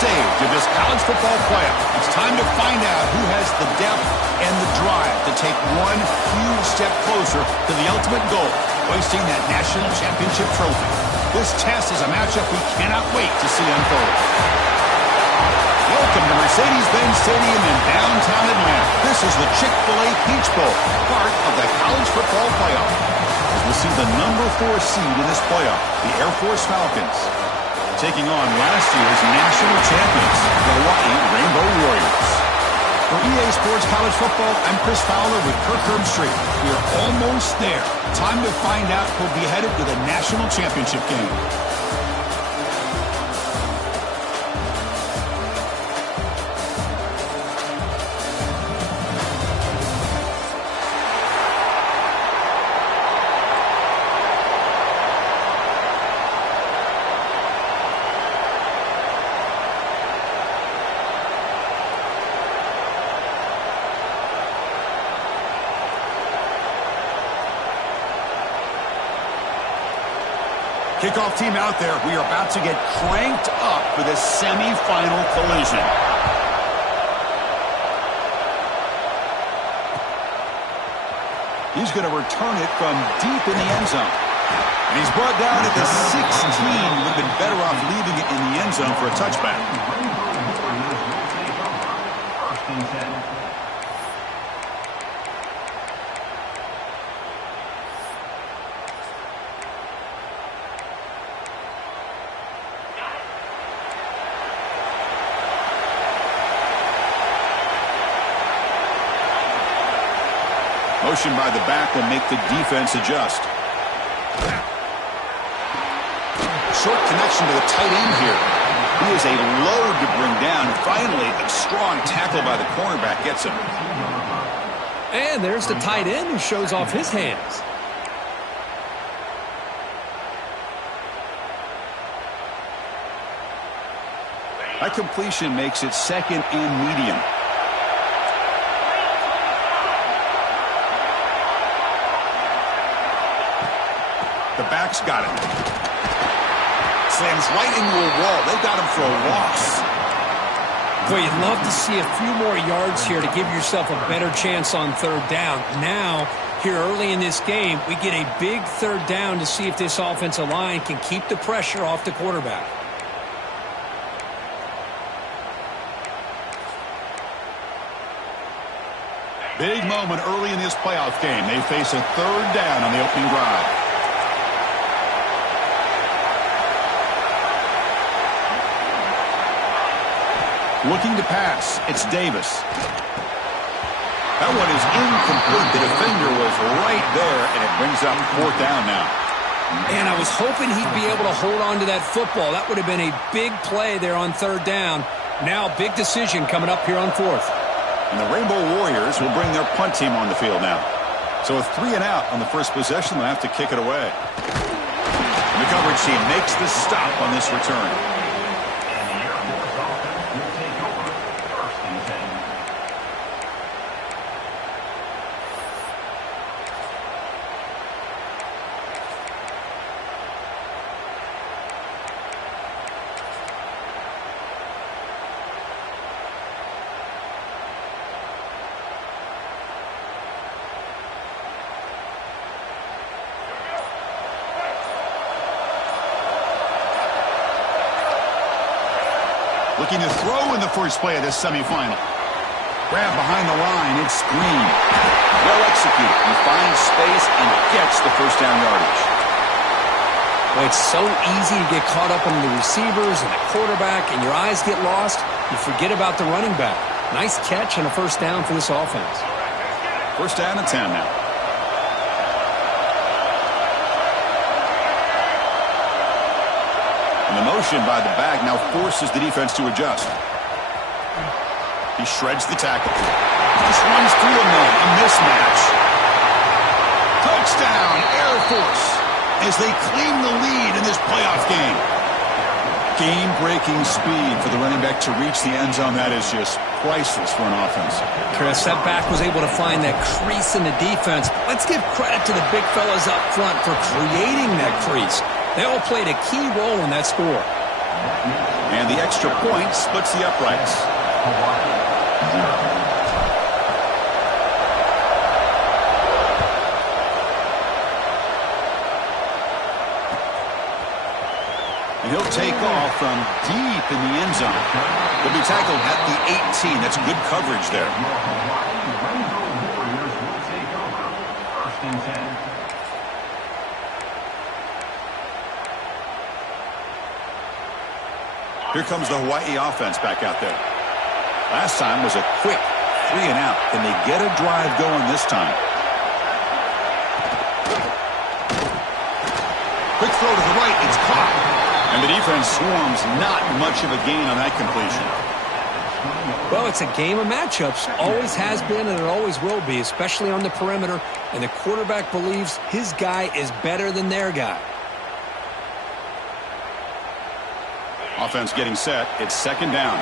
stage of this college football playoff. It's time to find out who has the depth and the drive to take one huge step closer to the ultimate goal, hoisting that national championship trophy. This test is a matchup we cannot wait to see unfold. Welcome to Mercedes-Benz Stadium in downtown Atlanta. This is the Chick-fil-A Peach Bowl, part of the college football playoff. As we'll see the number 4 seed in this playoff, the Air Force Falcons, taking on last year's national champions, the Hawaii Rainbow Warriors. For EA Sports College Football, I'm Chris Fowler with Kirk Herbstreit. We are almost there. Time to find out who'll be headed to the national championship game. Kickoff team out there. We are about to get cranked up for this semifinal collision. He's going to return it from deep in the end zone. And he's brought down at the 16. Would have been better off leaving it in the end zone for a touchback. Motion by the back will make the defense adjust. Short connection to the tight end here. He is a load to bring down. Finally, a strong tackle by the cornerback gets him. And there's the tight end who shows off his hands. That completion makes it second and medium. The back's got it. Slams right into a wall. They got him for a loss. Boy, you'd love to see a few more yards here to give yourself a better chance on third down. Now, here early in this game, we get a big third down to see if this offensive line can keep the pressure off the quarterback. Big moment early in this playoff game. They face a third down on the opening drive. Looking to pass, it's Davis. That one is incomplete. The defender was right there, and it brings up fourth down now. And I was hoping he'd be able to hold on to that football. That would have been a big play there on third down. Now, big decision coming up here on fourth. And the Rainbow Warriors will bring their punt team on the field now. So with 3 and out on the first possession, they'll have to kick it away. And the coverage team makes the stop on this return. Looking to throw in the first play of this semifinal. Grab behind the line. It's Green. Well executed. He finds space and gets the first down yardage. Well, it's so easy to get caught up in the receivers and the quarterback, and your eyes get lost. You forget about the running back. Nice catch and a first down for this offense. First down and 10 now. And the motion by the back now forces the defense to adjust. He shreds the tackle. Just runs through a man. A mismatch. Touchdown, Air Force, as they claim the lead in this playoff game. Game-breaking speed for the running back to reach the end zone. That is just priceless for an offense. Chris, that back was able to find that crease in the defense. Let's give credit to the big fellas up front for creating that crease. They all played a key role in that score. And the extra point splits the uprights. And he'll take off from deep in the end zone. He'll be tackled at the 18. That's good coverage there. Here comes the Hawaii offense back out there. Last time was a quick 3 and out. Can they get a drive going this time? Quick throw to the right. It's caught. And the defense swarms. Not much of a gain on that completion. Well, it's a game of matchups. Always has been and it always will be, especially on the perimeter. And the quarterback believes his guy is better than their guy. Offense getting set. It's second down.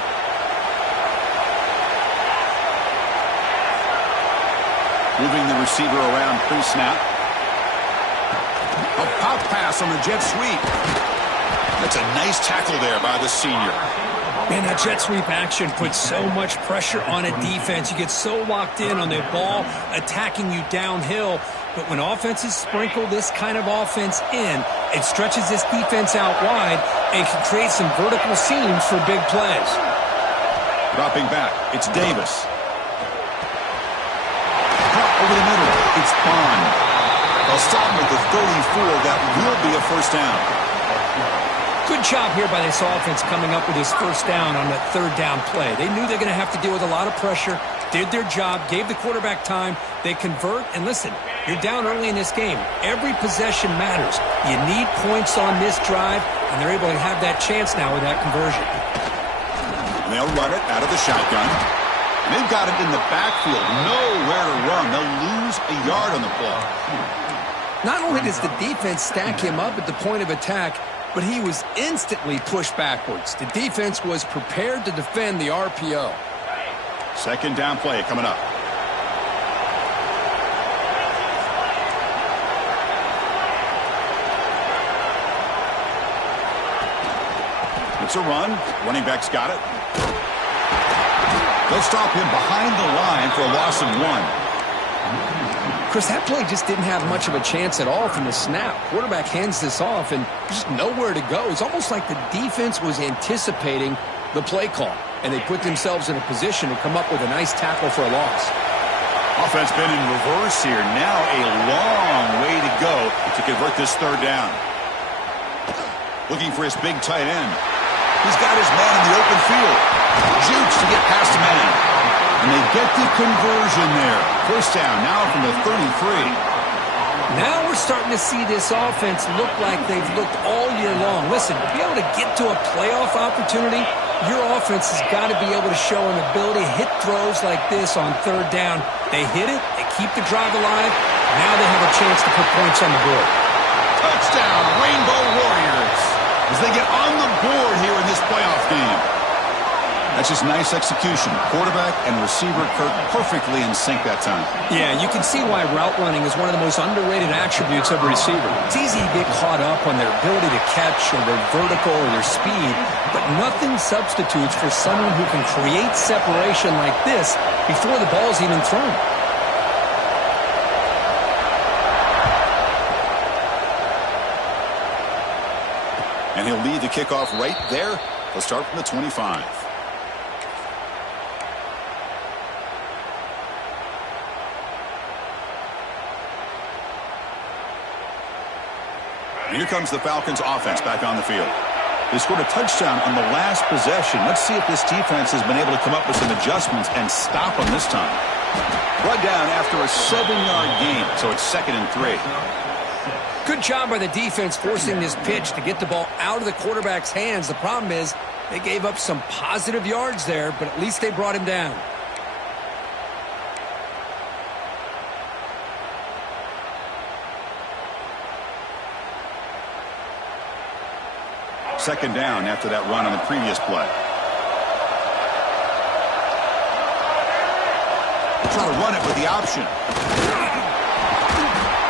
Moving the receiver around pre-snap. A pop pass on the jet sweep. That's a nice tackle there by the senior. Man, that jet sweep action puts so much pressure on a defense. You get so locked in on the ball attacking you downhill. But when offenses sprinkle this kind of offense in, it stretches this defense out wide and can create some vertical seams for big plays. Dropping back, it's Davis. Caught over the middle, it's Bond. They'll stop him at the 34. That will be a first down. Good job here by this offense coming up with his first down on that third down play. They knew they're going to have to deal with a lot of pressure, did their job, gave the quarterback time. They convert, and listen, you're down early in this game. Every possession matters. You need points on this drive, and they're able to have that chance now with that conversion. And they'll run it out of the shotgun. And they've got it in the backfield. Nowhere to run. They'll lose a yard on the play. Not only does the defense stack him up at the point of attack, but he was instantly pushed backwards. The defense was prepared to defend the RPO. Second down play coming up. It's a run. Running back's got it. They'll stop him behind the line for a loss of 1. Chris, that play just didn't have much of a chance at all from the snap. Quarterback hands this off and just nowhere to go. It's almost like the defense was anticipating the play call, and they put themselves in a position to come up with a nice tackle for a loss. Offense been in reverse here. Now a long way to go to convert this third down. Looking for his big tight end. He's got his man in the open field. Jukes to get past a man. And they get the conversion there. First down now from the 33. Now we're starting to see this offense look like they've looked all year long. Listen, to be able to get to a playoff opportunity, your offense has got to be able to show an ability to hit throws like this on third down. They hit it, they keep the drive alive. Now they have a chance to put points on the board. Touchdown, Rainbow Warriors, as they get on the board here in this playoff game. That's just nice execution. Quarterback and receiver Kirk perfectly in sync that time. Yeah, you can see why route running is one of the most underrated attributes of a receiver. It's easy to get caught up on their ability to catch or their vertical or their speed, but nothing substitutes for someone who can create separation like this before the ball's even thrown. And he'll lead the kickoff right there. He'll start from the 25. Here comes the Falcons offense back on the field. They scored a touchdown on the last possession. Let's see if this defense has been able to come up with some adjustments and stop them this time. Brought down after a 7-yard gain, so it's 2nd and 3. Good job by the defense forcing this pitch to get the ball out of the quarterback's hands. The problem is they gave up some positive yards there, but at least they brought him down. Second down after that run on the previous play. Try to run it with the option.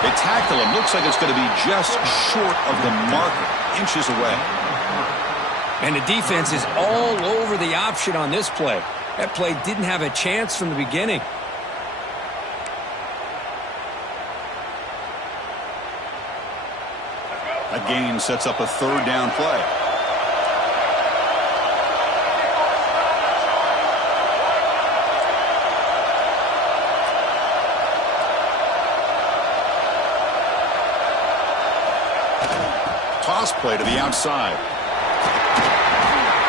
They tackle him. Looks like it's going to be just short of the marker. Inches away. And the defense is all over the option on this play. That play didn't have a chance from the beginning. That gain sets up a third down play. Toss play to the outside.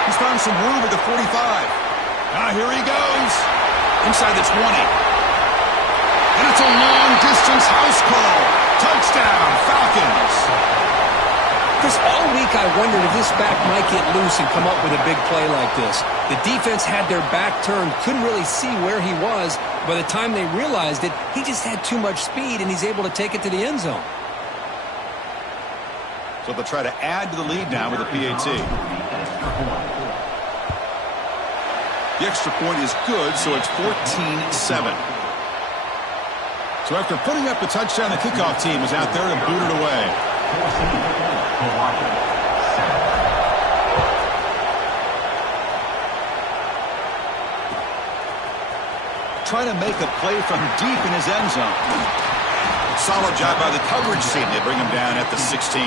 He's found some room at the 45. Now here he goes. Inside the 20. And it's a long-distance house call. Touchdown, Falcons. Chris, all week I wondered if this back might get loose and come up with a big play like this. The defense had their back turned, couldn't really see where he was. By the time they realized it, he just had too much speed, and he's able to take it to the end zone. So they'll try to add to the lead now with a PAT. The extra point is good, so it's 14-7. So after putting up a touchdown, the kickoff team is out there to boot it away. Trying to make a play from deep in his end zone. Solid job by the coverage team. They bring him down at the 16.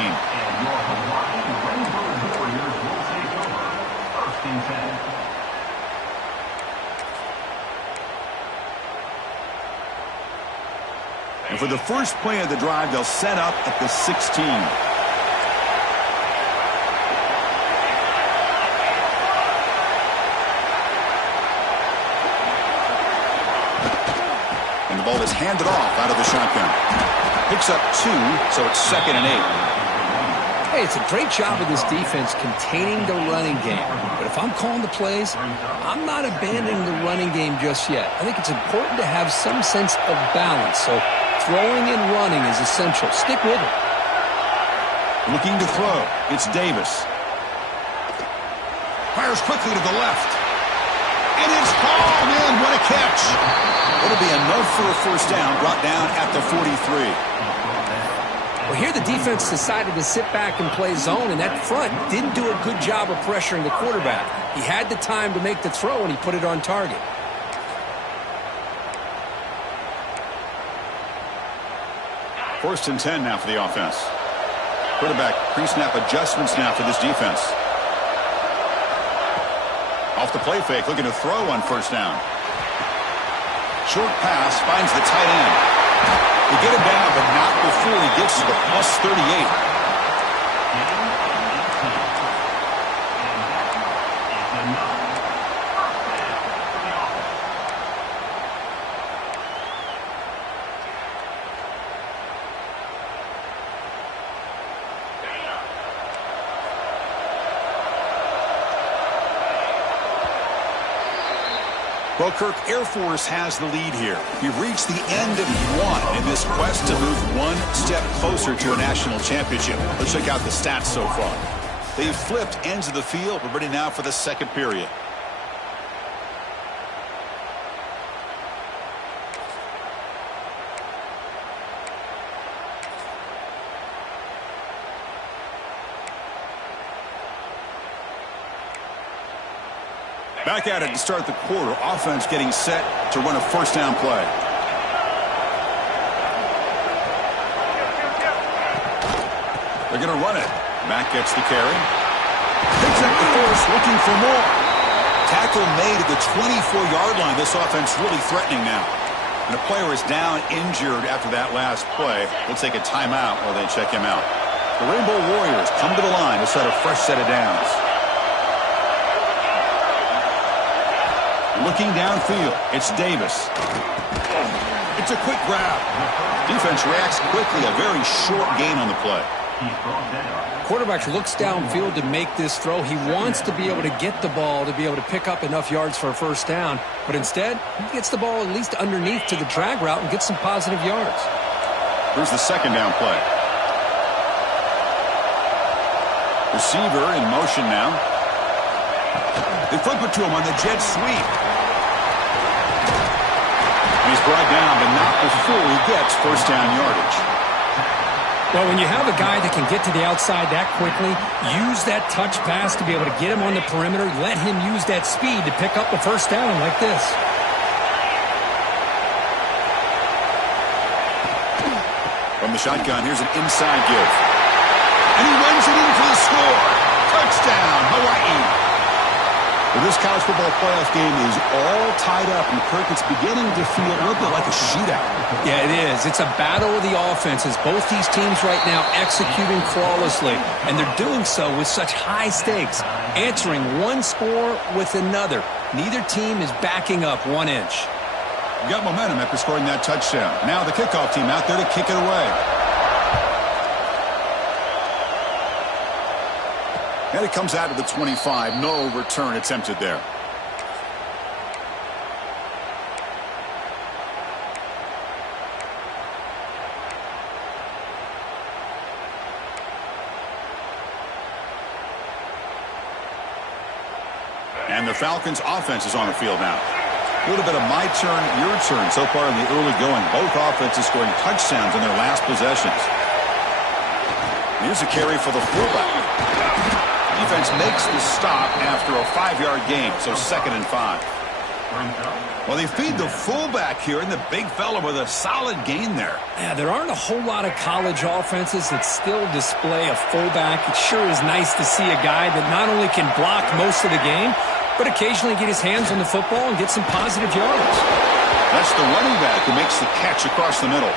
And for the first play of the drive, they'll set up at the 16. And the ball is handed off out of the shotgun. Picks up 2, so it's 2nd and 8. Hey, it's a great job of this defense containing the running game. But if I'm calling the plays, I'm not abandoning the running game just yet. I think it's important to have some sense of balance. So throwing and running is essential. Stick with it. Looking to throw. It's Davis. Fires quickly to the left. And it's hauled in. What a catch. It'll be enough for a first down, brought down at the 43. Well, here the defense decided to sit back and play zone, and that front didn't do a good job of pressuring the quarterback. He had the time to make the throw, and he put it on target. First and 10 now for the offense. Quarterback pre-snap adjustments now for this defense. Off the play fake, looking to throw on first down. Short pass, finds the tight end. They get him down, but not before he gets to the plus 38. Well, Kirk, Air Force has the lead here. We've reached the end of one in this quest to move one step closer to a national championship. Let's check out the stats so far. They've flipped ends of the field. We're ready now for the second period. Back at it to start the quarter. Offense getting set to run a first down play. They're going to run it. Mack gets the carry. Picks up the first, looking for more. Tackle made at the 24-yard line. This offense really threatening now. And the player is down, injured after that last play. We'll take a timeout while they check him out. The Rainbow Warriors come to the line to set a fresh set of downs. Looking downfield, it's Davis. It's a quick grab. Defense reacts quickly, a very short gain on the play. Quarterback looks downfield to make this throw. He wants to be able to get the ball to be able to pick up enough yards for a first down. But instead, he gets the ball at least underneath to the drag route and gets some positive yards. Here's the second down play. Receiver in motion now. They flip it to him on the jet sweep. He's brought down, but not before he gets first down yardage. Well, when you have a guy that can get to the outside that quickly, use that touch pass to be able to get him on the perimeter, let him use that speed to pick up the first down like this. From the shotgun, here's an inside give. And he runs it in for the score. Touchdown, Hawaii. Well, this college football playoff game is all tied up, and Kirk, it's beginning to feel a little bit like a shootout. Yeah, it is. It's a battle of the offenses. Both these teams right now executing flawlessly, and they're doing so with such high stakes, answering one score with another. Neither team is backing up 1 inch. Got momentum after scoring that touchdown. Now the kickoff team out there to kick it away. And it comes out to the 25. No return attempted there. And the Falcons offense is on the field now. A little bit of my turn, your turn so far in the early going. Both offenses scoring touchdowns in their last possessions. Here's a carry for the fullback. Defense makes the stop after a 5-yard gain, so 2nd and 5. Well, they feed the fullback here, and the big fella with a solid gain there. Yeah, there aren't a whole lot of college offenses that still display a fullback. It sure is nice to see a guy that not only can block most of the game, but occasionally get his hands on the football and get some positive yards. That's the running back who makes the catch across the middle.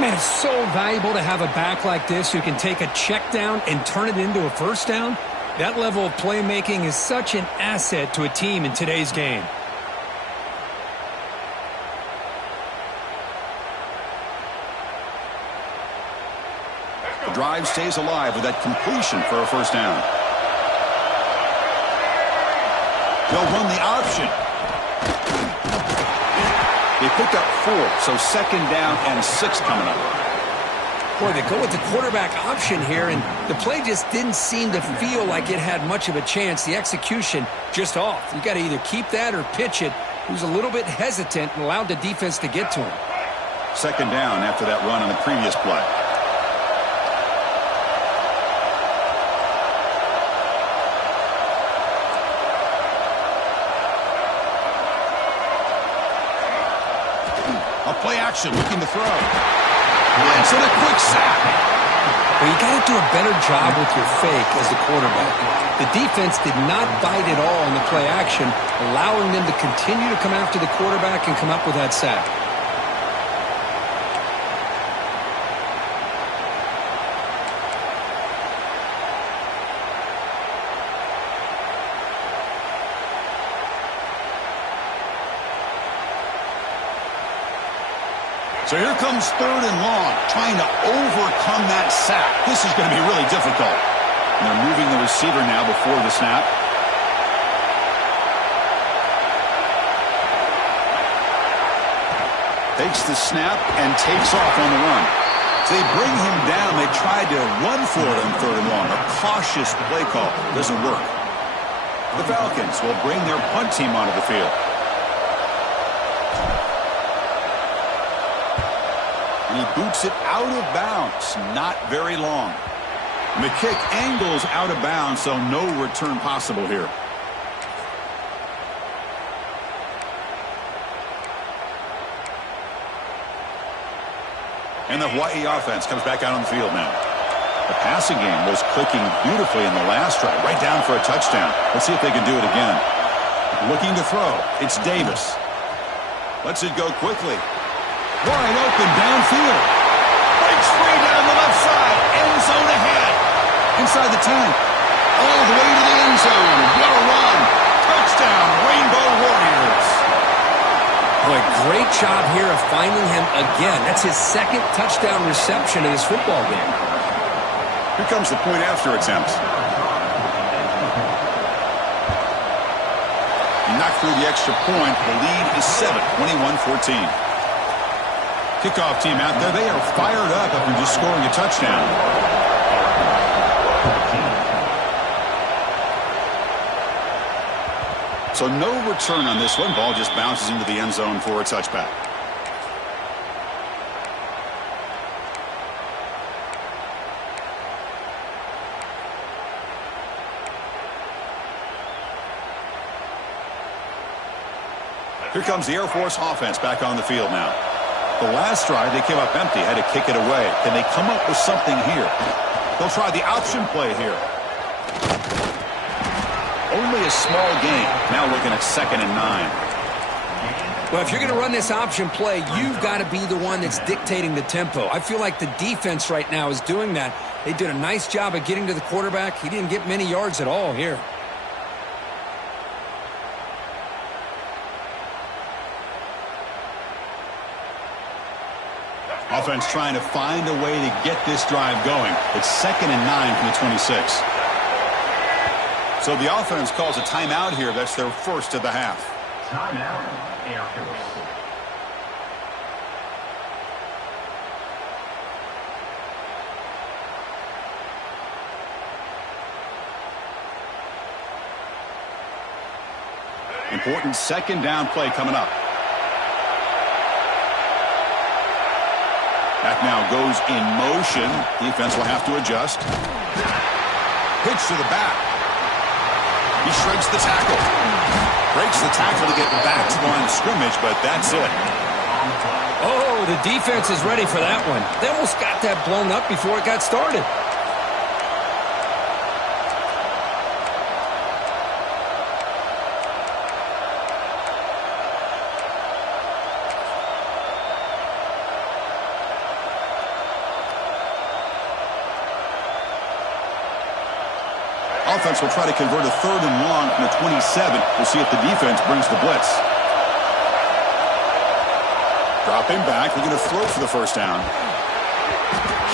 Man, it's so valuable to have a back like this who can take a check down and turn it into a first down. That level of playmaking is such an asset to a team in today's game. The drive stays alive with that completion for a first down. They'll run the option. They picked up 4, so 2nd down and 6 coming up. Boy, they go with the quarterback option here, and the play just didn't seem to feel like it had much of a chance. The execution just off. You got to either keep that or pitch it. He was a little bit hesitant and allowed the defense to get to him. 2nd down after that run on the previous play. A play action, looking to throw. It's in a quick sack. Well, you got to do a better job with your fake as the quarterback. The defense did not bite at all in the play action, allowing them to continue to come after the quarterback and come up with that sack. So here comes 3rd and long, trying to overcome that sack. This is going to be really difficult. And they're moving the receiver now before the snap. Takes the snap and takes off on the run. So they bring him down. They tried to run for it on 3rd and long. A cautious play call doesn't work. The Falcons will bring their punt team onto the field. And he boots it out of bounds. Not very long. And the kick angles out of bounds, so no return possible here. And the Hawaii offense comes back out on the field now. The passing game was clicking beautifully in the last drive, right down for a touchdown. Let's see if they can do it again. Looking to throw. It's Davis. Lets it go quickly. Wide open downfield. Breaks free down the left side. End zone ahead. Inside the 10. All the way to the end zone. What a run. Touchdown, Rainbow Warriors. Boy, great job here of finding him again. That's his 2nd touchdown reception in this football game. Here comes the point after attempt. Knocked through the extra point. The lead is 7, 21-14. Kickoff team out there. They are fired up after just scoring a touchdown. So no return on this one. Ball just bounces into the end zone for a touchback. Here comes the Air Force offense back on the field now. The last drive, they came up empty, had to kick it away. Can they come up with something here? They'll try the option play here. Only a small gain. Now looking at 2nd and 9. Well, if you're going to run this option play, you've got to be the one that's dictating the tempo. I feel like the defense right now is doing that. They did a nice job of getting to the quarterback. He didn't get many yards at all here. Offense trying to find a way to get this drive going. It's 2nd and 9 from the 26. So the offense calls a timeout here. That's their first of the half. Timeout, Air Force. Important 2nd down play coming up. That now goes in motion. Defense will have to adjust. Pitch to the back. He shrinks the tackle. Breaks the tackle to get back to the line of scrimmage, but that's it. Oh, the defense is ready for that one. They almost got that blown up before it got started. Offense will try to convert a 3rd and long from the 27. We'll see if the defense brings the blitz. Dropping back. They're going to throw for the 1st down.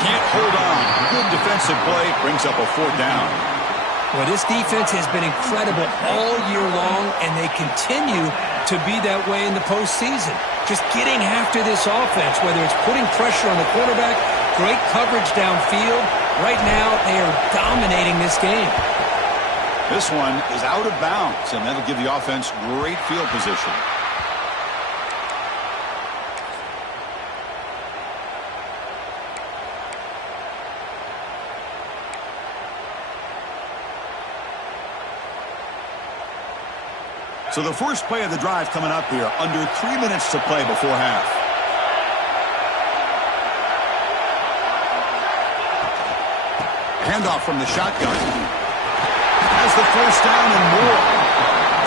Can't hold on. Good defensive play. Brings up a 4th down. Well, this defense has been incredible all year long, and they continue to be that way in the postseason. Just getting after this offense, whether it's putting pressure on the quarterback, great coverage downfield. Right now, they are dominating this game. This one is out of bounds, and that'll give the offense great field position. So the first play of the drive coming up here, under 3 minutes to play before half. Handoff from the shotgun. Has the 1st down and more.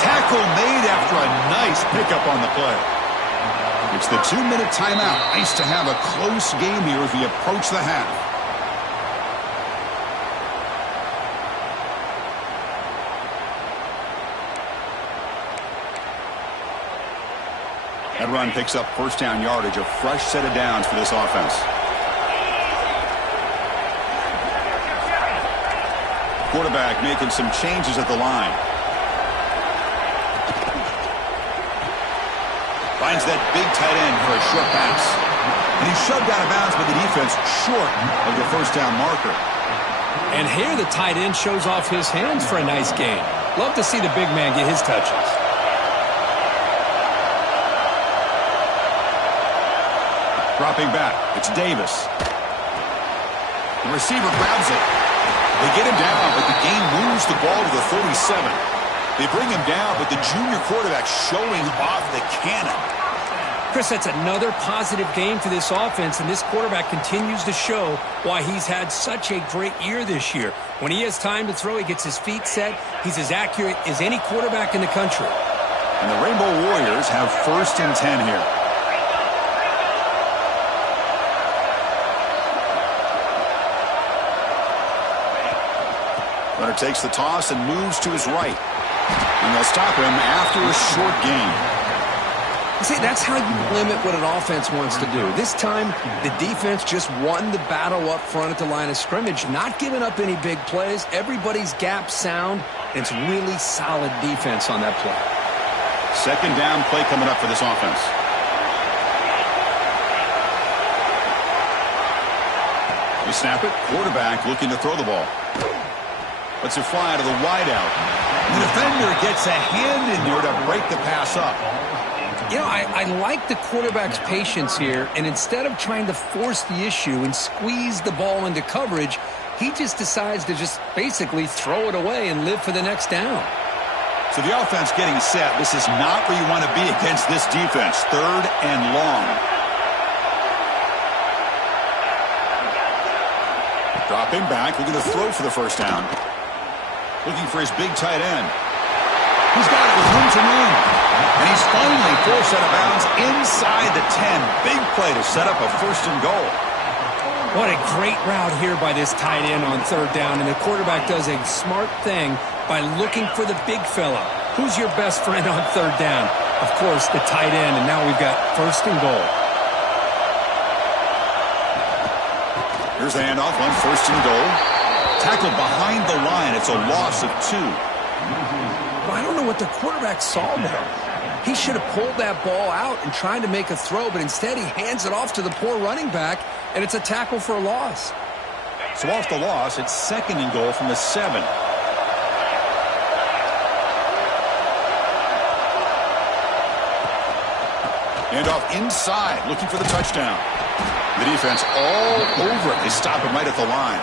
Tackle made after a nice pickup on the play. It's the 2-minute timeout. Nice to have a close game here as we approach the half. That run picks up 1st down yardage, a fresh set of downs for this offense. Quarterback making some changes at the line. Finds that big tight end for a short pass. And he's shoved out of bounds by the defense short of the 1st down marker. And here the tight end shows off his hands for a nice gain. Love to see the big man get his touches. Dropping back. It's Davis. The receiver grabs it. They get him down, but the game moves the ball to the 37. They bring him down, but the junior quarterback showing off the cannon. Chris, that's another positive game for this offense, and this quarterback continues to show why he's had such a great year this year. When he has time to throw, he gets his feet set. He's as accurate as any quarterback in the country. And the Rainbow Warriors have 1st and 10 here. Runner takes the toss and moves to his right. And they'll stop him after a short gain. See, that's how you limit what an offense wants to do. This time, the defense just won the battle up front at the line of scrimmage, not giving up any big plays. Everybody's gap sound. It's really solid defense on that play. 2nd down play coming up for this offense. They snap it. Quarterback looking to throw the ball. Lets it fly to the wideout. The defender gets a hand in there to break the pass up. You know, I like the quarterback's patience here, and instead of trying to force the issue and squeeze the ball into coverage, he just decides to just basically throw it away and live for the next down. So the offense getting set. This is not where you want to be against this defense. 3rd and long. Dropping back, looking to throw for the first down. Looking for his big tight end. He's got it with room to run. And he's finally forced out of bounds inside the 10. Big play to set up a 1st and goal. What a great route here by this tight end on 3rd down. And the quarterback does a smart thing by looking for the big fella. Who's your best friend on 3rd down? Of course, the tight end. And now we've got 1st and goal. Here's the handoff on 1st and goal. Tackled behind the line. It's a loss of 2. Well, I don't know what the quarterback saw there. He should have pulled that ball out and tried to make a throw, but instead he hands it off to the poor running back, and it's a tackle for a loss. So off the loss, it's 2nd and goal from the 7. Handoff inside, looking for the touchdown. The defense all over it. They stop him right at the line.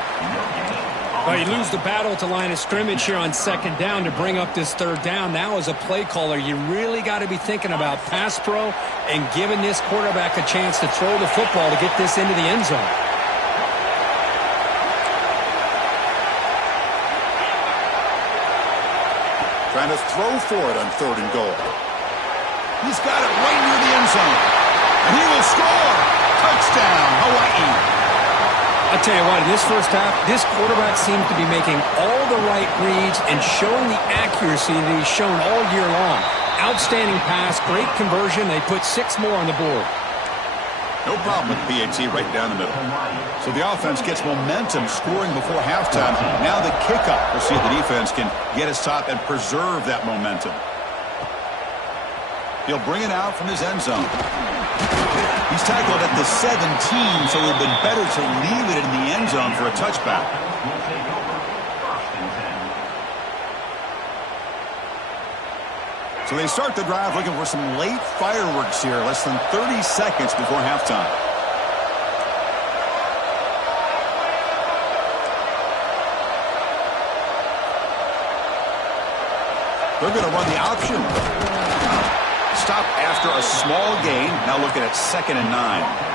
Well, you lose the battle at the line of scrimmage here on 2nd down to bring up this 3rd down. Now, as a play caller, you really got to be thinking about pass pro and giving this quarterback a chance to throw the football to get this into the end zone. Trying to throw for it on 3rd and goal. He's got it right near the end zone. And he will score. Touchdown, Hawaii. I tell you what, in this first half, this quarterback seems to be making all the right reads and showing the accuracy that he's shown all year long. Outstanding pass, great conversion. They put 6 more on the board. No problem with PAT right down the middle. So the offense gets momentum scoring before halftime. Now the kickoff. We'll see if the defense can get a stop and preserve that momentum. He'll bring it out from his end zone. He's tackled at the 17, so it would have been better to leave it in the end zone for a touchback. So they start the drive looking for some late fireworks here, less than 30 seconds before halftime. They're going to run the option. Stop after a small gain. Now looking at 2nd and 9.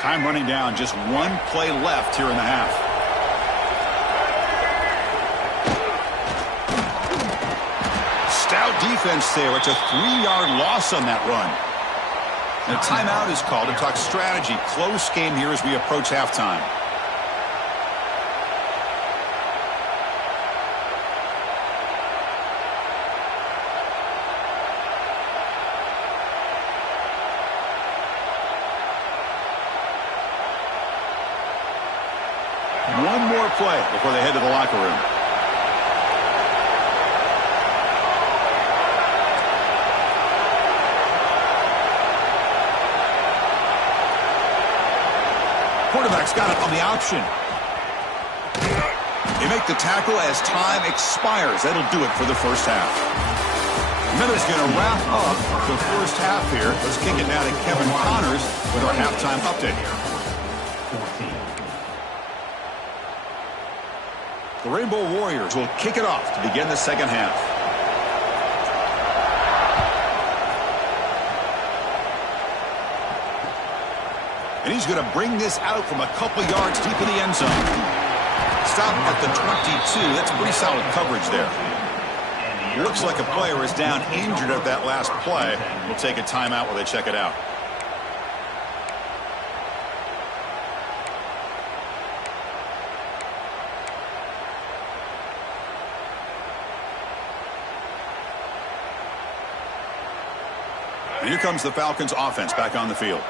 Time running down. Just 1 play left here in the half. Stout defense there. It's a 3-yard loss on that run. And a timeout is called to talk strategy. Close game here as we approach halftime. One more play before they head to the locker room. Quarterback's got it on the option. They make the tackle as time expires. That'll do it for the first half. Miller's going to wrap up the first half here. Let's kick it now to Kevin Connors with our halftime update here. The Rainbow Warriors will kick it off to begin the second half. And he's going to bring this out from a couple yards deep in the end zone. Stop at the 22. That's pretty solid coverage there. Looks like a player is down injured at that last play. We'll take a timeout while they check it out. And here comes the Falcons offense back on the field.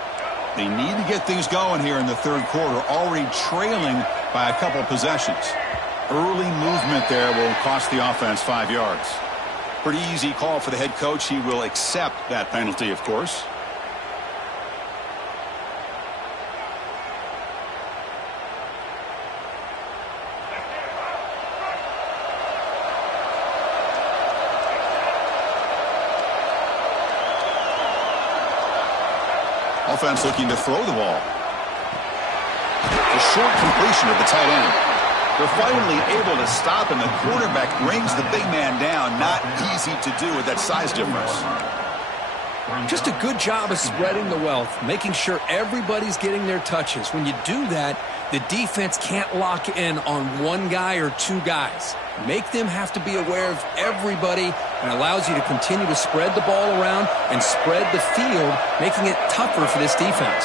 They need to get things going here in the third quarter, already trailing by a couple possessions. Early movement there will cost the offense 5 yards. Pretty easy call for the head coach. He will accept that penalty, of course. offense looking to throw the ball. A short completion of the tight end. They're finally able to stop, and the quarterback brings the big man down. Not easy to do with that size difference. Just a good job of spreading the wealth, making sure everybody's getting their touches. When you do that, the defense can't lock in on one guy or two guys. Make them have to be aware of everybody, and allows you to continue to spread the ball around and spread the field, making it tougher for this defense.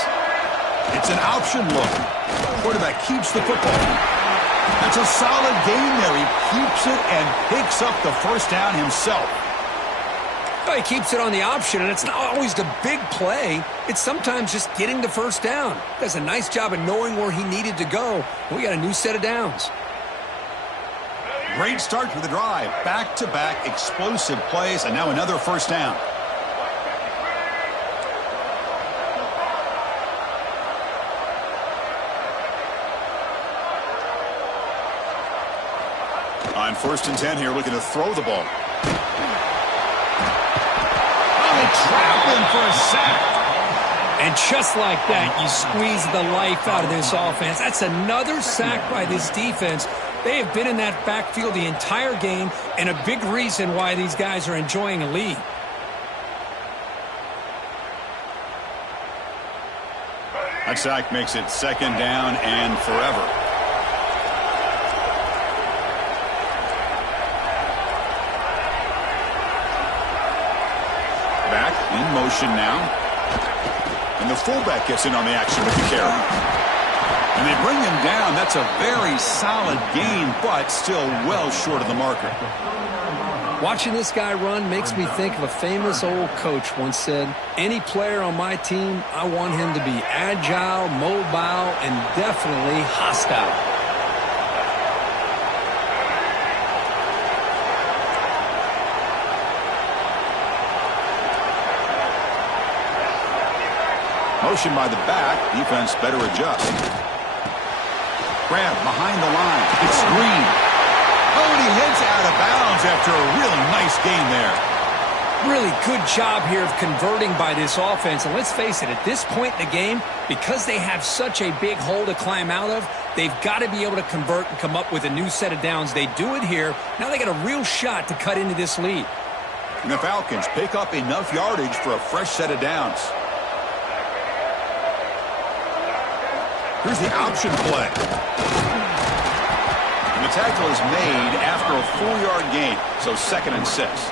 It's an option look. Quarterback keeps the football. That's a solid gain there. He keeps it and picks up the first down himself. Well, he keeps it on the option, and it's not always the big play. It's sometimes just getting the first down. Does a nice job of knowing where he needed to go. We got a new set of downs. Great start to the drive. Back-to-back explosive plays, and now another first down. On 1st and 10 here, looking to throw the ball. Trap him for a sack. And just like that, you squeeze the life out of this offense. That's another sack by this defense. They have been in that backfield the entire game, and a big reason why these guys are enjoying a lead. That sack makes it 2nd down and forever. In motion now. And the fullback gets in on the action with the carry. And they bring him down. That's a very solid gain, but still well short of the marker. Watching this guy run makes me think of a famous old coach once said, any player on my team, I want him to be agile, mobile, and definitely hostile. Motion by the back. Defense better adjust. Grab behind the line. It's Green. Oh, and he heads out of bounds after a really nice gain there. Really good job here of converting by this offense. And let's face it, at this point in the game, because they have such a big hole to climb out of, they've got to be able to convert and come up with a new set of downs. They do it here. Now they got a real shot to cut into this lead. And the Falcons pick up enough yardage for a fresh set of downs. Here's the option play. And the tackle is made after a 4-yard gain, so 2nd and 6.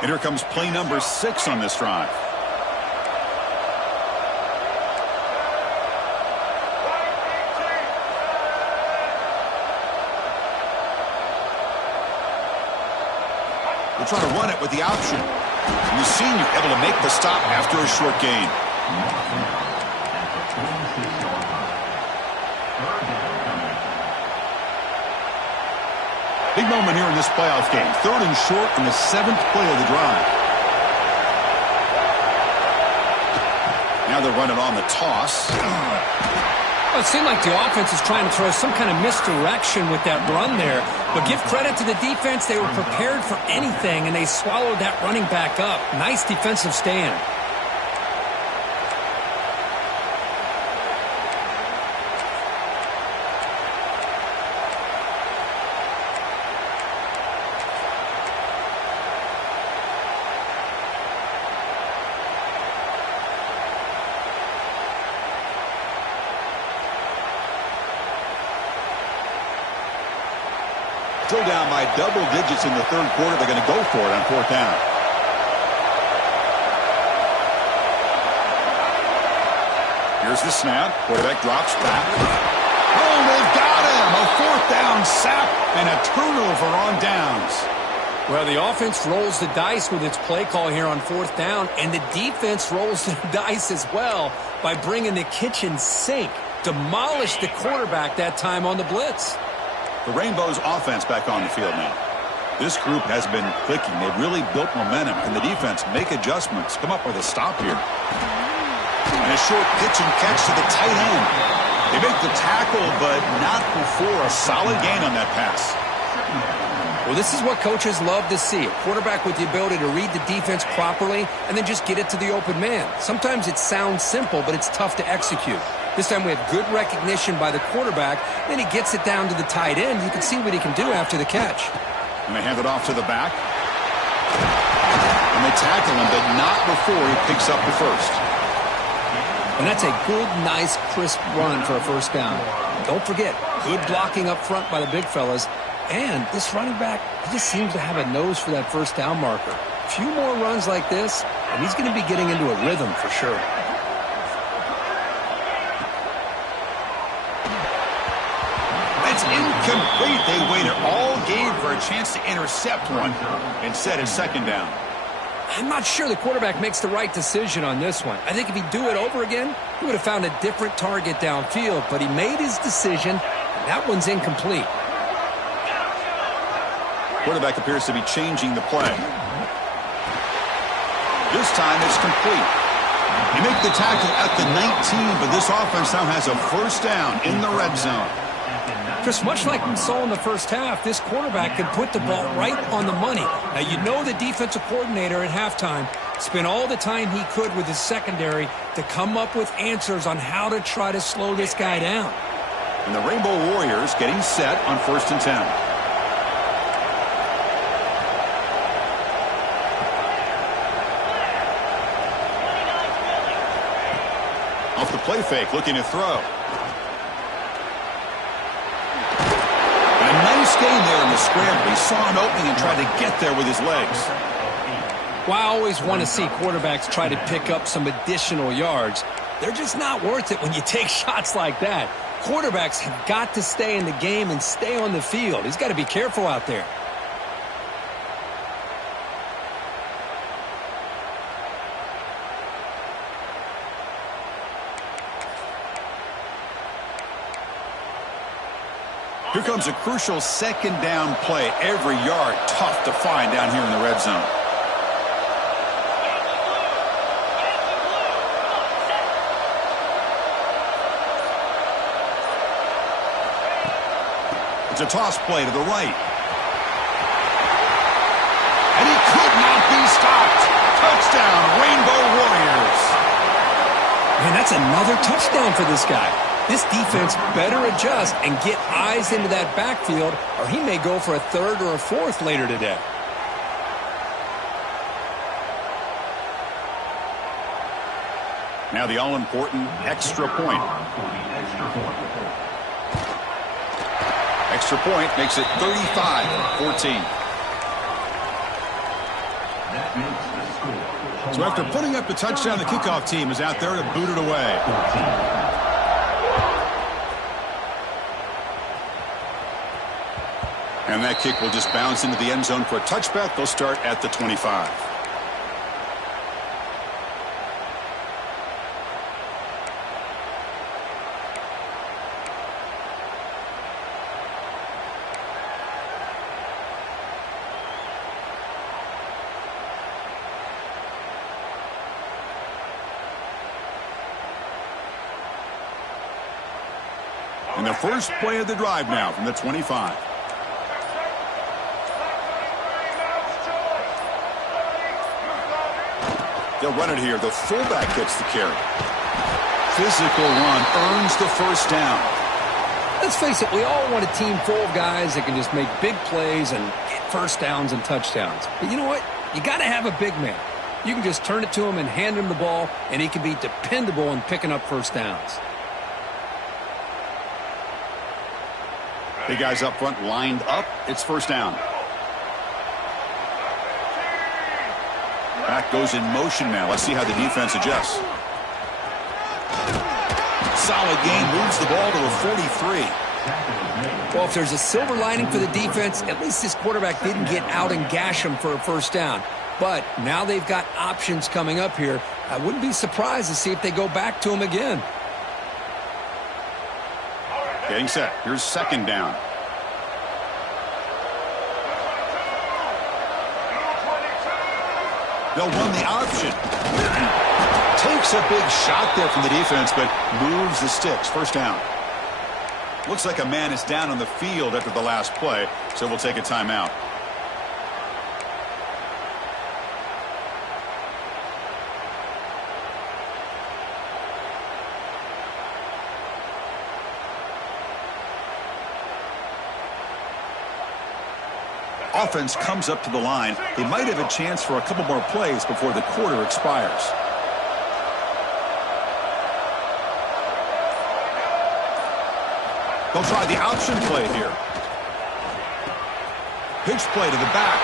And here comes play number 6 on this drive. They're trying to run it with the option. And the senior able to make the stop after a short gain. Big moment here in this playoff game. 3rd and short on the 7th play of the drive. Now they're running on the toss. Well, it seemed like the offense is trying to throw some kind of misdirection with that run there. But give credit to the defense. They were prepared for anything, and they swallowed that running back up. Nice defensive stand. Still down by double digits in the 3rd quarter. They're going to go for it on 4th down. Here's the snap. Quarterback drops back. Oh, they've got him. A 4th down sack and a turnover on downs. Well, the offense rolls the dice with its play call here on 4th down, and the defense rolls the dice as well by bringing the kitchen sink. Demolished the quarterback that time on the blitz. The Rainbows offense back on the field now. This group has been clicking. They've really built momentum. Can the defense make adjustments? Come up with a stop here. And a short pitch and catch to the tight end. They make the tackle, but not before a solid gain on that pass. Well, this is what coaches love to see. A quarterback with the ability to read the defense properly and then just get it to the open man. Sometimes it sounds simple, but it's tough to execute. This time we have good recognition by the quarterback. Then he gets it down to the tight end. You can see what he can do after the catch. And they hand it off to the back. And they tackle him, but not before he picks up the first. And that's a good, nice, crisp run for a first down. Don't forget, good blocking up front by the big fellas. And this running back, he just seems to have a nose for that first down marker. A few more runs like this, and he's going to be getting into a rhythm for sure. That's incomplete. They waited all game for a chance to intercept one. Instead, it's second down. I'm not sure the quarterback makes the right decision on this one. I think if he'd do it over again, he would have found a different target downfield, but he made his decision, and that one's incomplete. Quarterback appears to be changing the play. This time it's complete. They make the tackle at the 19, but this offense now has a first down in the red zone. Chris, much like we saw in the first half, this quarterback can put the ball right on the money. Now, you know the defensive coordinator at halftime spent all the time he could with his secondary to come up with answers on how to try to slow this guy down. And the Rainbow Warriors getting set on 1st and 10. Off the play fake, looking to throw. Nice gain there in the scramble. He saw an opening and tried to get there with his legs. Well, I always want to see quarterbacks try to pick up some additional yards. They're just not worth it when you take shots like that. Quarterbacks have got to stay in the game and stay on the field. He's got to be careful out there. Here comes a crucial second down play. Every yard tough to find down here in the red zone. It's a toss play to the right. And he could not be stopped. Touchdown, Rainbow Warriors. Man, that's another touchdown for this guy. This defense better adjust and get eyes into that backfield, or he may go for a third or a fourth later today. Now the all-important extra point. Extra point makes it 35-14. So after putting up the touchdown, the kickoff team is out there to boot it away. And that kick will just bounce into the end zone for a touchback. They'll start at the 25. And the first play of the drive now from the 25. They'll run it here. The fullback gets the carry. Physical run earns the first down. Let's face it, we all want a team full of guys that can just make big plays and get first downs and touchdowns. But you know what? You got to have a big man. You can just turn it to him and hand him the ball, and he can be dependable in picking up first downs. The guys up front lined up. It's first down. Back goes in motion now. Let's see how the defense adjusts. Solid gain, moves the ball to a 43. Well, if there's a silver lining for the defense, at least this quarterback didn't get out and gash him for a first down. But now they've got options coming up here. I wouldn't be surprised to see if they go back to him again. Getting set. Here's second down. They'll run the option. Takes a big shot there from the defense, but moves the sticks. First down. Looks like a man is down on the field after the last play, so we'll take a timeout. Offense comes up to the line. They might have a chance for a couple more plays before the quarter expires. They'll try the option play here. Pitch play to the back.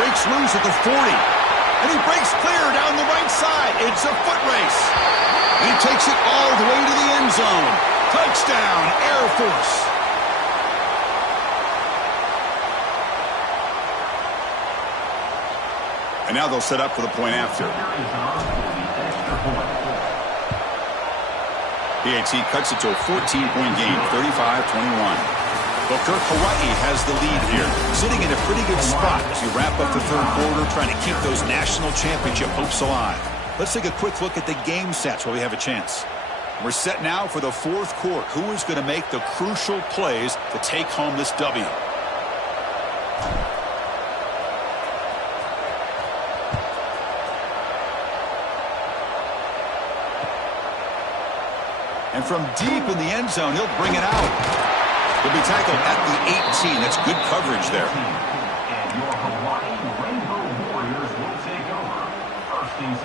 Breaks loose at the 40. And he breaks clear down the right side. It's a foot race. He takes it all the way to the end zone. Touchdown, Air Force. And now they'll set up for the point after. PAT cuts it to a 14-point game, 35-21. Booker, Hawaii has the lead here, sitting in a pretty good spot as you wrap up the third quarter, trying to keep those national championship hopes alive. Let's take a quick look at the game sets while we have a chance. We're set now for the fourth quarter. Who is going to make the crucial plays to take home this W? And from deep in the end zone, he'll bring it out. He'll be tackled at the 18. That's good coverage there. And your Hawaii Rainbow Warriors will take over. First and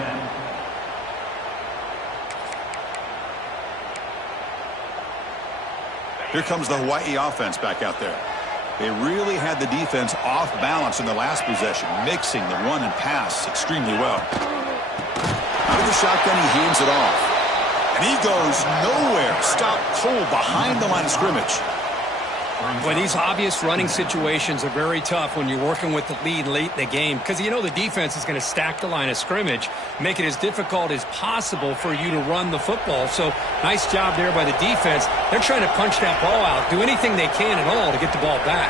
10. Here comes the Hawaii offense back out there. They really had the defense off balance in the last possession, mixing the run and pass extremely well. Out of the shotgun, he hands it off. And he goes nowhere. Stopped cold behind the line of scrimmage. Well, these obvious running situations are very tough when you're working with the lead late in the game, because you know the defense is going to stack the line of scrimmage, make it as difficult as possible for you to run the football. So nice job there by the defense. They're trying to punch that ball out, do anything they can at all to get the ball back.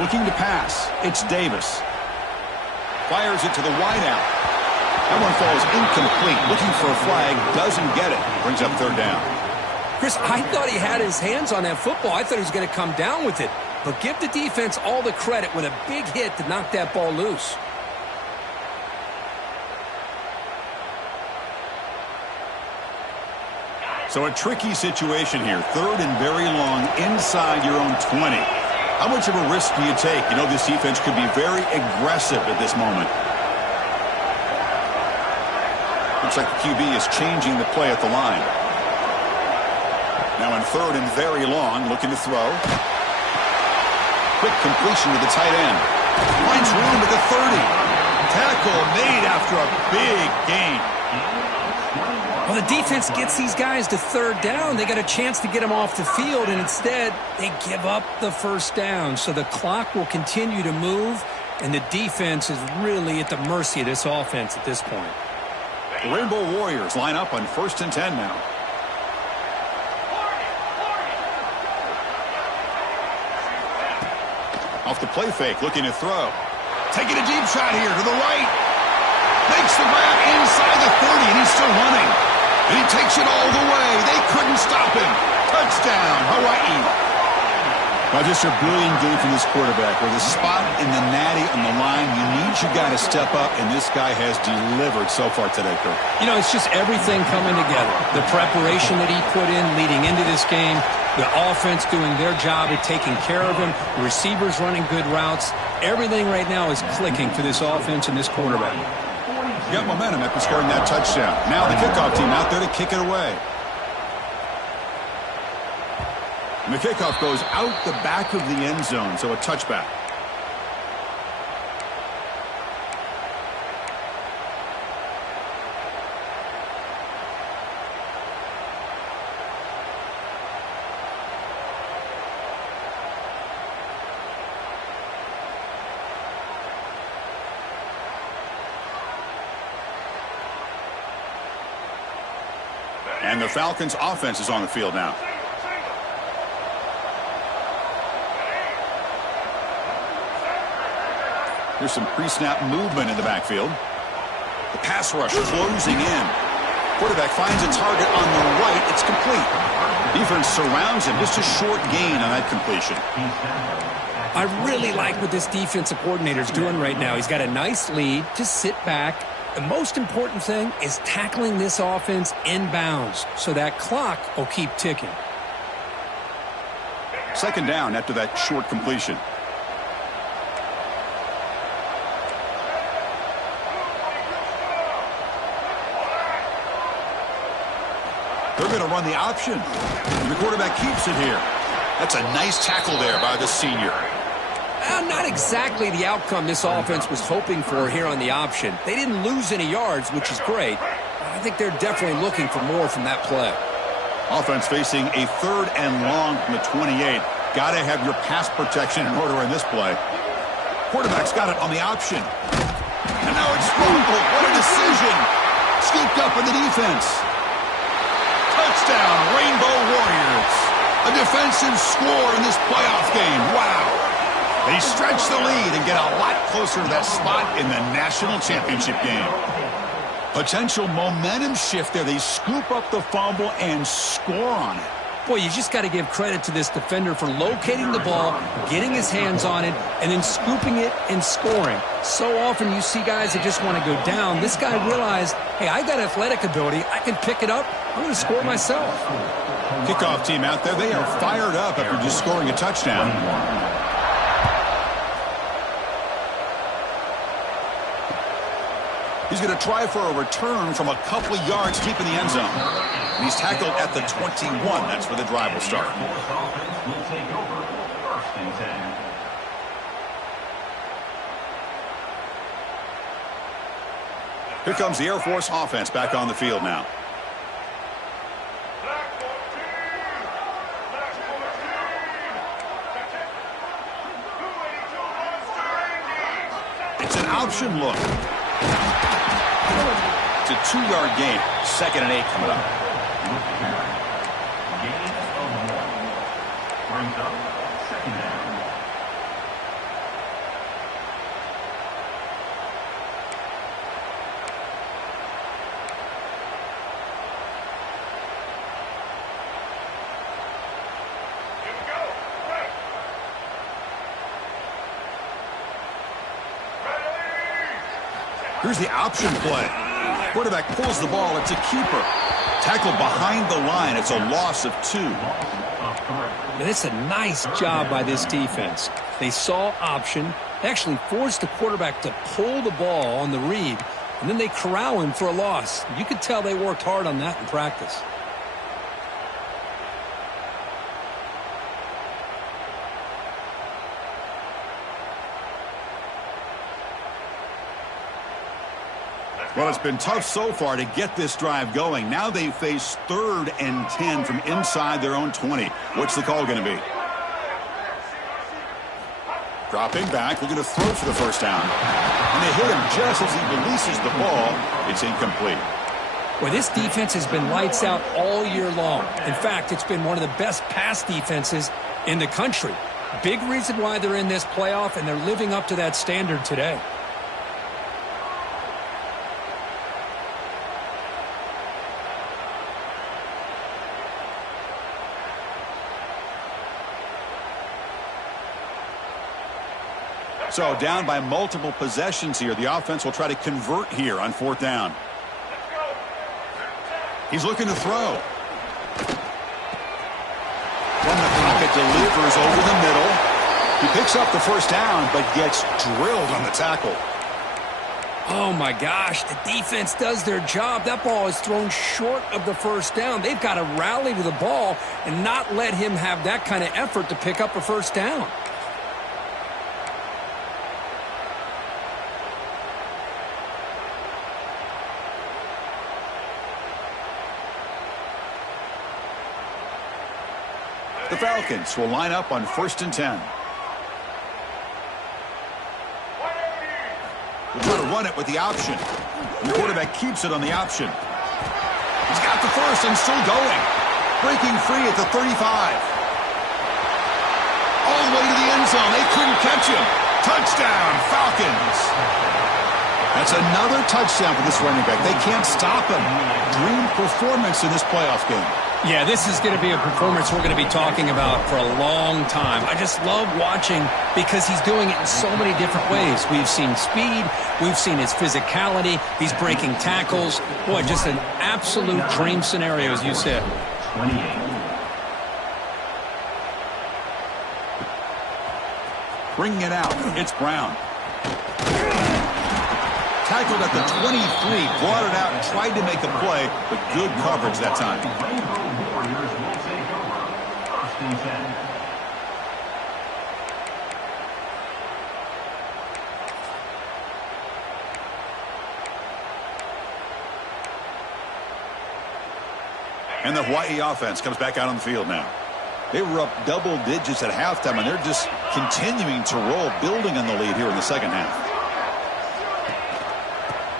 Looking to pass. It's Davis. Fires it to the wideout. That one falls incomplete. Looking for a flag. Doesn't get it. Brings up third down. Chris, I thought he had his hands on that football. I thought he was going to come down with it. But give the defense all the credit with a big hit to knock that ball loose. So a tricky situation here. Third and very long inside your own 20. How much of a risk do you take? You know this defense could be very aggressive at this moment. Looks like the QB is changing the play at the line. Now in third and very long, looking to throw. Quick completion to the tight end. Finds room at the 30. Tackle made after a big gain. Well, the defense gets these guys to third down. They got a chance to get them off the field, and instead they give up the first down. So the clock will continue to move, and the defense is really at the mercy of this offense at this point. The Rainbow Warriors line up on 1st and 10 now. Off the play fake, looking to throw. Taking a deep shot here to the right. Makes the grab inside the 30, and he's still running. And he takes it all the way. They couldn't stop him. Touchdown, Hawaii. Well, just a brilliant game from this quarterback. With a spot in the natty on the line, you need your guy to step up, and this guy has delivered so far today, Kirk. You know, it's just everything coming together. The preparation that he put in leading into this game, the offense doing their job at taking care of him, the receivers running good routes. Everything right now is clicking for this offense and this quarterback. You got momentum after scoring that touchdown. Now the kickoff team out there to kick it away. And the kickoff goes out the back of the end zone, so a touchback. And the Falcons' offense is on the field now. There's some pre-snap movement in the backfield. The pass rush closing in. Quarterback finds a target on the right. It's complete. Defense surrounds him. Just a short gain on that completion. I really like what this defensive coordinator is doing right now. He's got a nice lead. Just sit back. The most important thing is tackling this offense inbounds so that clock will keep ticking. Second down after that short completion. They're going to run the option. The quarterback keeps it here. That's a nice tackle there by the senior. Not exactly the outcome this offense was hoping for here on the option. They didn't lose any yards, which is great. I think they're definitely looking for more from that play. Offense facing a 3rd and long from the 28. Got to have your pass protection in order in this play. Quarterback's got it on the option. And now it's fumbled. What a decision. Scooped up in the defense. Touchdown, Rainbow Warriors. A defensive score in this playoff game. Wow. They stretch the lead and get a lot closer to that spot in the national championship game. Potential momentum shift there. They scoop up the fumble and score on it. Boy, you just got to give credit to this defender for locating the ball, getting his hands on it, and then scooping it and scoring. So often you see guys that just want to go down. This guy realized, hey, I got athletic ability. I can pick it up. I'm going to score myself. Kickoff team out there. They are fired up after just scoring a touchdown. He's going to try for a return from a couple of yards deep in the end zone. And he's tackled at the 21. That's where the drive will start. Here comes the Air Force offense back on the field now. It's an option look. It's a 2-yard gain. 2nd and 8 coming up. Gain of 1. Brings up 2nd down. Here's the option play. Quarterback pulls the ball. It's a keeper. Tackled behind the line. It's a loss of 2. And it's a nice job by this defense. They saw option. They actually forced the quarterback to pull the ball on the read, and then they corral him for a loss. You could tell they worked hard on that in practice. Well, it's been tough so far to get this drive going. Now they face 3rd and 10 from inside their own 20. What's the call going to be? Dropping back, looking to throw for the first down. And they hit him just as he releases the ball. It's incomplete. Well, this defense has been lights out all year long. In fact, it's been one of the best pass defenses in the country. Big reason why they're in this playoff, and they're living up to that standard today. So down by multiple possessions here. The offense will try to convert here on 4th down. He's looking to throw. From the pocket, delivers over the middle. He picks up the first down, but gets drilled on the tackle. Oh, my gosh. The defense does their job. That ball is thrown short of the first down. They've got to rally to the ball and not let him have that kind of effort to pick up a first down. The Falcons will line up on 1st and 10. They're going to run it with the option. And the quarterback keeps it on the option. He's got the first and still going. Breaking free at the 35. All the way to the end zone. They couldn't catch him. Touchdown, Falcons. That's another touchdown for this running back. They can't stop him. Dream performance in this playoff game. Yeah, this is going to be a performance we're going to be talking about for a long time. I just love watching because he's doing it in so many different ways. We've seen speed. We've seen his physicality. He's breaking tackles. Boy, just an absolute dream scenario, as you said. 28. Bringing it out. It's Brown. Tackled at the 23, brought it out and tried to make a play, but good coverage that time. Rainbow Warriors will take over. First and 10. And the Hawaii offense comes back out on the field now. They were up double digits at halftime, and they're just continuing to roll, building on the lead here in the second half.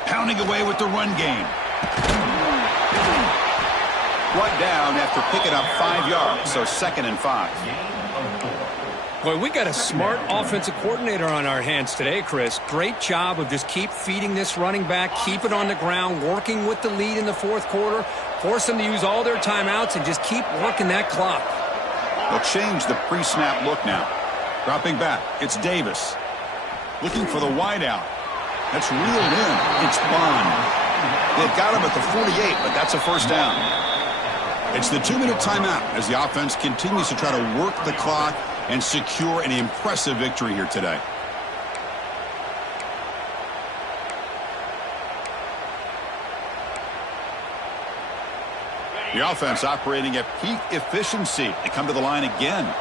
Pounding away with the run game. Brought down after picking up 5 yards, so 2nd and 5. Boy, we got a smart offensive coordinator on our hands today, Chris. Great job of just keep feeding this running back, keep it on the ground, working with the lead in the fourth quarter, force them to use all their timeouts, and just keep working that clock. They'll change the pre-snap look now. Dropping back, it's Davis. Looking for the wideout. That's reeled in. It's Bond. They've got him at the 48, but that's a first down. It's the 2-minute timeout as the offense continues to try to work the clock and secure an impressive victory here today. The offense operating at peak efficiency. They come to the line again.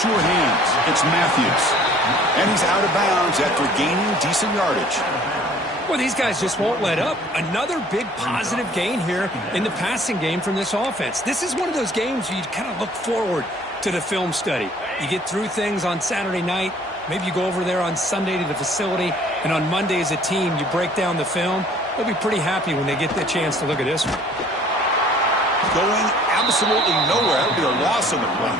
Sure hands. It's Matthews. And he's out of bounds after gaining decent yardage. Well, these guys just won't let up. Another big positive gain here in the passing game from this offense. This is one of those games where you kind of look forward to the film study. You get through things on Saturday night. Maybe you go over there on Sunday to the facility. And on Monday as a team, you break down the film. They'll be pretty happy when they get the chance to look at this one. Going absolutely nowhere. That would be a loss on the play.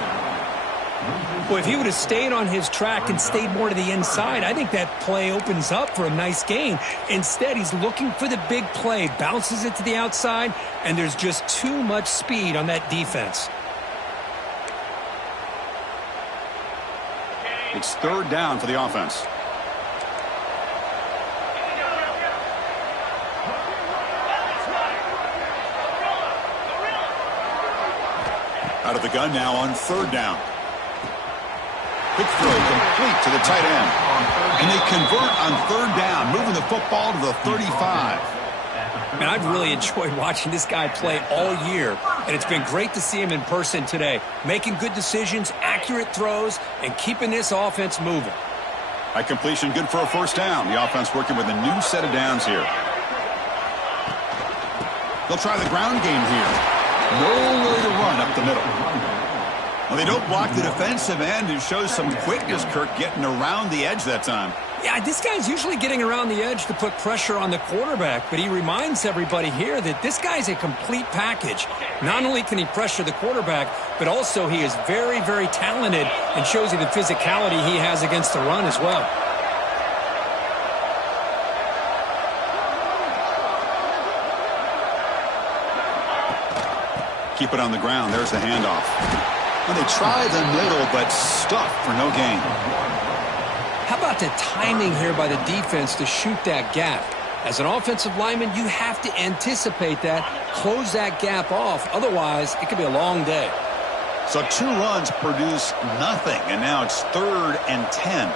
Well, if he would have stayed on his track and stayed more to the inside, I think that play opens up for a nice gain. Instead, he's looking for the big play, bounces it to the outside, and there's just too much speed on that defense. It's 3rd down for the offense. Out of the gun now on 3rd down. Quick throw complete to the tight end. And they convert on 3rd down, moving the football to the 35. Man, I've really enjoyed watching this guy play all year, and it's been great to see him in person today, making good decisions, accurate throws, and keeping this offense moving. By completion, good for a first down. The offense working with a new set of downs here. They'll try the ground game here. No way to run up the middle. Well, they don't block the defensive end, who shows some quickness, Kirk, getting around the edge that time. Yeah, this guy's usually getting around the edge to put pressure on the quarterback, but he reminds everybody here that this guy's a complete package. Not only can he pressure the quarterback, but also he is very, very talented and shows you the physicality he has against the run as well. Keep it on the ground. There's the handoff. And they try the middle, but stuffed for no gain. How about the timing here by the defense to shoot that gap? As an offensive lineman, you have to anticipate that, close that gap off. Otherwise, it could be a long day. So 2 runs produce nothing, and now it's 3rd and 10.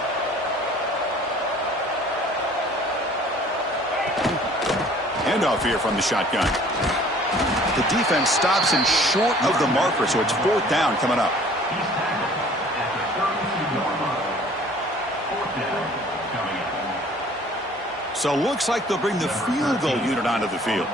Handoff here from the shotgun. The defense stops him short of the marker, so it's 4th down coming up. So looks like they'll bring the field goal unit onto the field.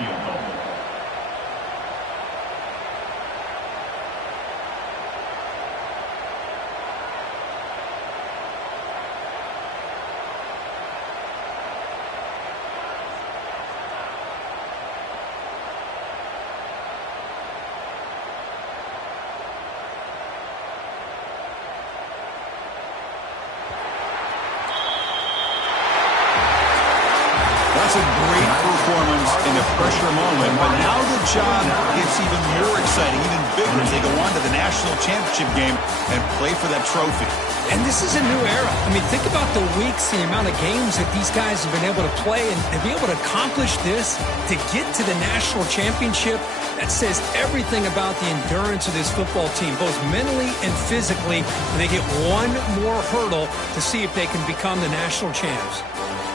That's a great performance in a pressure moment, but now the job gets even more exciting, even bigger as they go on to the national championship game and play for that trophy. And this is a new era. I mean, think about the weeks, the amount of games that these guys have been able to play, and to be able to accomplish this, to get to the national championship, that says everything about the endurance of this football team, both mentally and physically, and they get one more hurdle to see if they can become the national champs.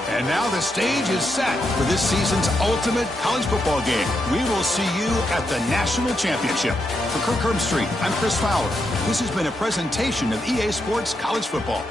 And now the stage is set for this season's ultimate college football game. We will see you at the national championship. For Kirk Herbstreit, I'm Chris Fowler. This has been a presentation of EA Sports College Football.